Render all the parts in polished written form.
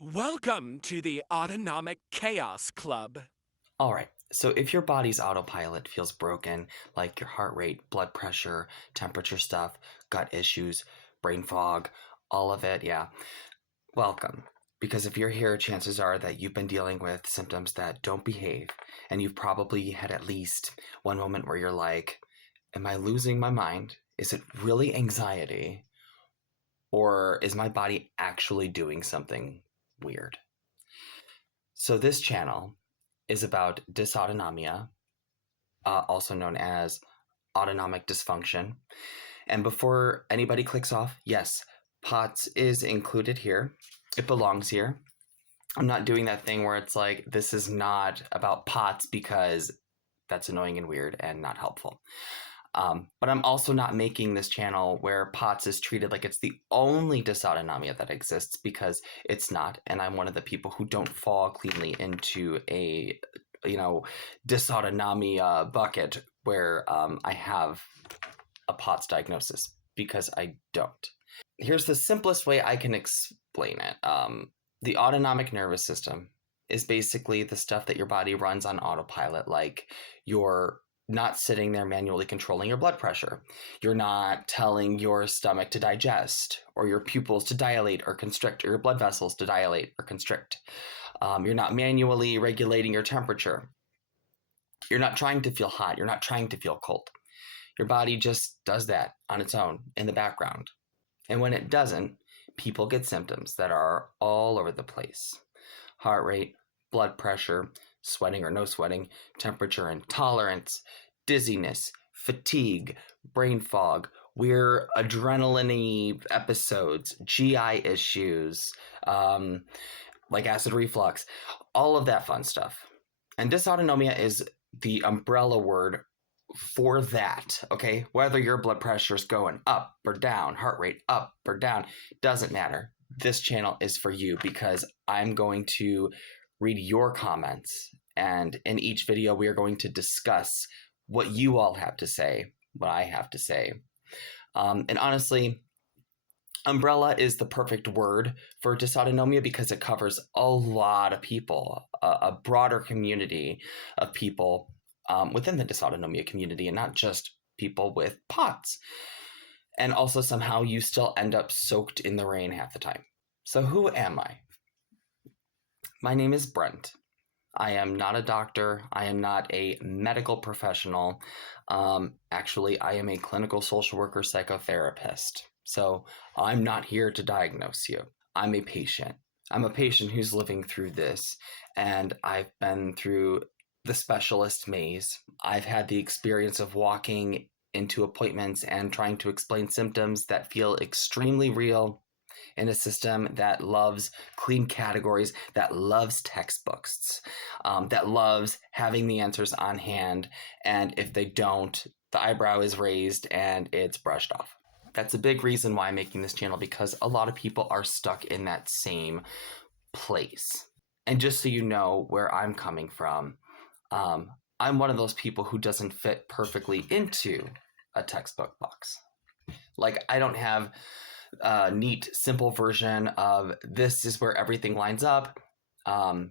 Welcome to the Autonomic Chaos Club. All right, so if your body's autopilot feels broken, like your heart rate, blood pressure, temperature stuff, gut issues, brain fog, all of it, yeah, welcome. Because if you're here, chances are that you've been dealing with symptoms that don't behave, and you've probably had at least one moment where you're like, am I losing my mind? Is it really anxiety? Or is my body actually doing something weird? So this channel is about dysautonomia, also known as autonomic dysfunction. And before anybody clicks off, yes, POTS is included here. It belongs here. I'm not doing that thing where it's like, this is not about POTS because that's annoying and weird and not helpful. But I'm also not making this channel where POTS is treated like it's the only dysautonomia that exists, because it's not. And I'm one of the people who don't fall cleanly into a dysautonomia bucket where I have a POTS diagnosis, because I don't. Here's the simplest way I can explain it. The autonomic nervous system is basically the stuff that your body runs on autopilot, like you're not sitting there manually controlling your blood pressure. You're not telling your stomach to digest, or your pupils to dilate or constrict, or your blood vessels to dilate or constrict. You're not manually regulating your temperature. You're not trying to feel hot. You're not trying to feel cold. Your body just does that on its own in the background. And when it doesn't, people get symptoms that are all over the place. Heart rate, blood pressure, sweating or no sweating, temperature intolerance, dizziness, fatigue, brain fog, weird adrenaline episodes, GI issues, like acid reflux, all of that fun stuff. And dysautonomia is the umbrella word for that, okay? Whether your blood pressure is going up or down, heart rate up or down, doesn't matter. This channel is for you, because I'm going to read your comments, and in each video we are going to discuss what you all have to say, what I have to say. And honestly, umbrella is the perfect word for dysautonomia, because it covers a lot of people, a broader community of people within the dysautonomia community, and not just people with POTS. And also somehow you still end up soaked in the rain half the time. So who am I? My name is Brent. I am not a doctor. I am not a medical professional. Actually, I am a clinical social worker psychotherapist. So I'm not here to diagnose you. I'm a patient. I'm a patient who's living through this, and I've been through the specialist maze. I've had the experience of walking into appointments and trying to explain symptoms that feel extremely real in a system that loves clean categories, that loves textbooks, that loves having the answers on hand, and if they don't, the eyebrow is raised and it's brushed off. That's a big reason why I'm making this channel, because a lot of people are stuck in that same place. And just so you know where I'm coming from, I'm one of those people who doesn't fit perfectly into a textbook box. Like, I don't have a neat, simple version of this is where everything lines up. And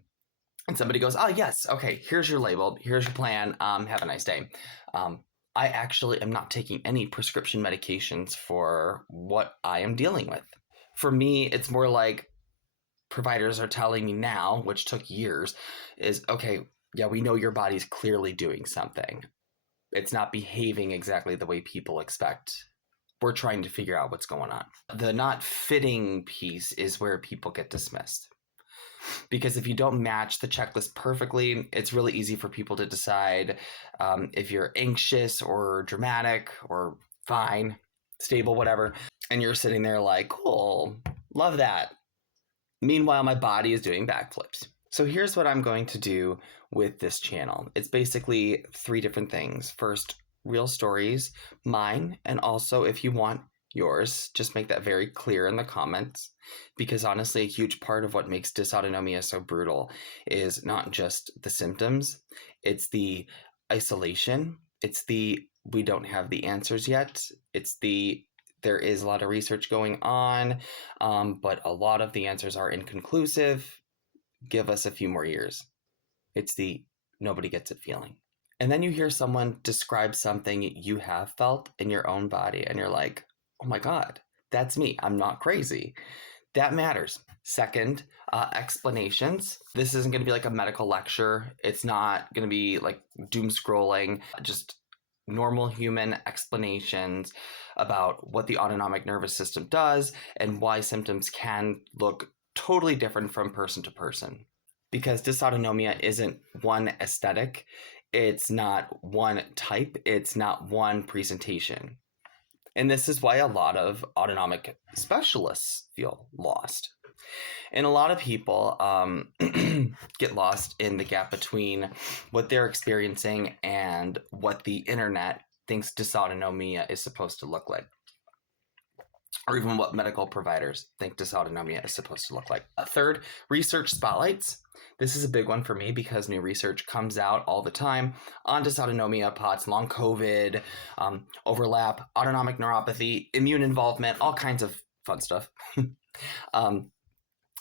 somebody goes, oh, yes, okay, here's your label, here's your plan, have a nice day. I actually am not taking any prescription medications for what I am dealing with. For me, it's more like providers are telling me now, which took years, is, okay, yeah, we know your body's clearly doing something. It's not behaving exactly the way people expect. We're trying to figure out what's going on. The not fitting piece is where people get dismissed. Because if you don't match the checklist perfectly, it's really easy for people to decide if you're anxious or dramatic or fine, stable, whatever. And you're sitting there like, cool, love that. Meanwhile, my body is doing backflips. So here's what I'm going to do with this channel. It's basically 3 different things. First, real stories, mine, and also if you want yours, just make that very clear in the comments, because honestly, a huge part of what makes dysautonomia so brutal is not just the symptoms, it's the isolation, it's the we don't have the answers yet, it's the There is a lot of research going on, but a lot of the answers are inconclusive. Give us a few more years. It's the nobody gets it feeling. And then you hear someone describe something you have felt in your own body, and you're like, oh my God, that's me. I'm not crazy. That matters. Second, explanations. This isn't going to be like a medical lecture. It's not going to be like doom scrolling, just normal human explanations about what the autonomic nervous system does and why symptoms can look totally different from person to person. Because dysautonomia isn't one aesthetic, it's not one type, it's not one presentation. And this is why a lot of autonomic specialists feel lost. And a lot of people get lost in the gap between what they're experiencing and what the internet thinks dysautonomia is supposed to look like, or even what medical providers think dysautonomia is supposed to look like. A third, research spotlights. This is a big one for me because new research comes out all the time on dysautonomia, POTS, long COVID, overlap, autonomic neuropathy, immune involvement, all kinds of fun stuff.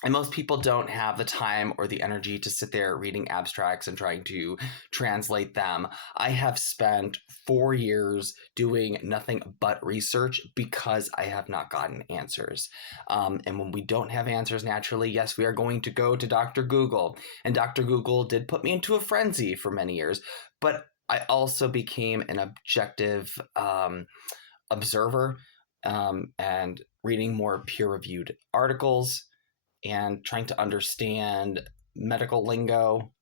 And most people don't have the time or the energy to sit there reading abstracts and trying to translate them. I have spent 4 years doing nothing but research because I have not gotten answers. And when we don't have answers naturally, yes, we are going to go to Dr. Google. And Dr. Google did put me into a frenzy for many years. But I also became an objective observer and reading more peer-reviewed articles and trying to understand medical lingo.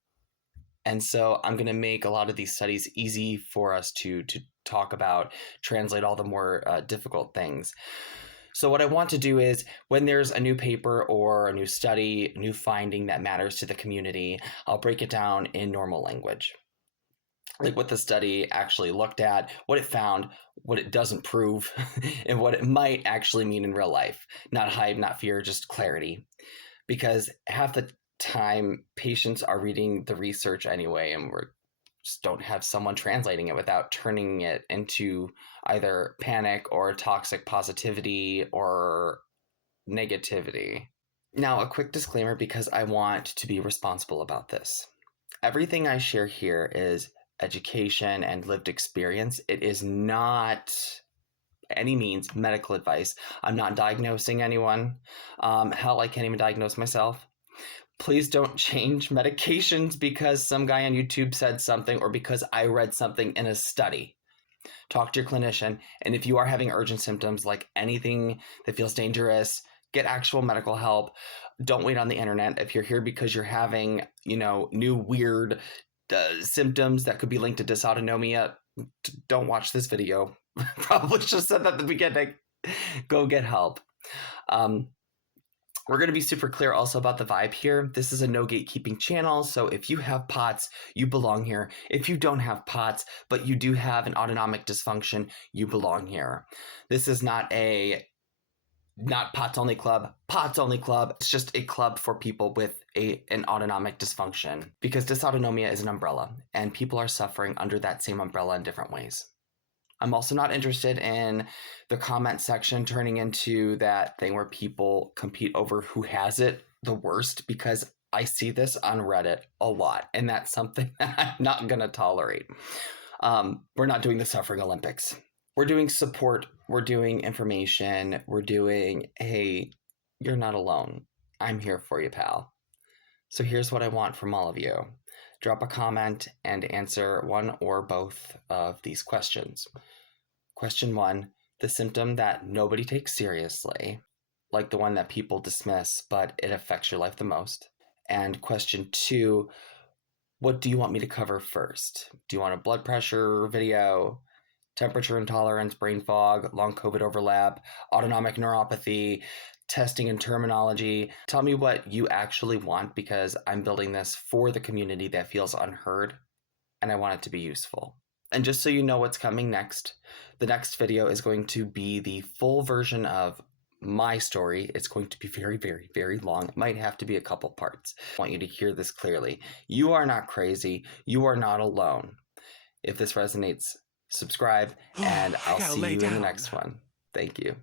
And so I'm going to make a lot of these studies easy for us to talk about, translate all the more difficult things. So what I want to do is when there's a new paper or a new study, new finding that matters to the community, I'll break it down in normal language. Like what the study actually looked at, what it found, what it doesn't prove, and what it might actually mean in real life. Not hype, not fear, just clarity. Because half the time patients are reading the research anyway, and we just don't have someone translating it without turning it into either panic or toxic positivity or negativity. Now, a quick disclaimer because I want to be responsible about this. Everything I share here is education and lived experience. It is not any means medical advice. I'm not diagnosing anyone. Hell, I can't even diagnose myself. Please don't change medications because some guy on YouTube said something or because I read something in a study. Talk to your clinician, and if you are having urgent symptoms like anything that feels dangerous, get actual medical help. Don't wait on the internet. If you're here because you're having, new weird symptoms that could be linked to dysautonomia, don't watch this video. Probably should have said that at the beginning. Go get help. We're going to be super clear also about the vibe here. This is a no gatekeeping channel, so if you have POTS, you belong here. If you don't have POTS, but you do have an autonomic dysfunction, you belong here. This is not POTS only club, POTS only club. It's just a club for people with an autonomic dysfunction, because dysautonomia is an umbrella, and people are suffering under that same umbrella in different ways. I'm also not interested in the comment section turning into that thing where people compete over who has it the worst, because I see this on Reddit a lot, and that's something that I'm not going to tolerate. We're not doing the Suffering Olympics. We're doing support. We're doing information. We're doing, hey, you're not alone. I'm here for you, pal. So here's what I want from all of you. Drop a comment and answer one or both of these questions. Question 1, the symptom that nobody takes seriously, like the one that people dismiss, but it affects your life the most. And question 2, what do you want me to cover first? Do you want a blood pressure video, temperature intolerance, brain fog, long COVID overlap, autonomic neuropathy, testing and terminology? Tell me what you actually want, because I'm building this for the community that feels unheard, and I want it to be useful. And just so you know what's coming next, the next video is going to be the full version of my story. It's going to be very, very, very long. It might have to be a couple parts. I want you to hear this clearly. You are not crazy. You are not alone. If this resonates, subscribe, and I'll see you in the next one. Thank you.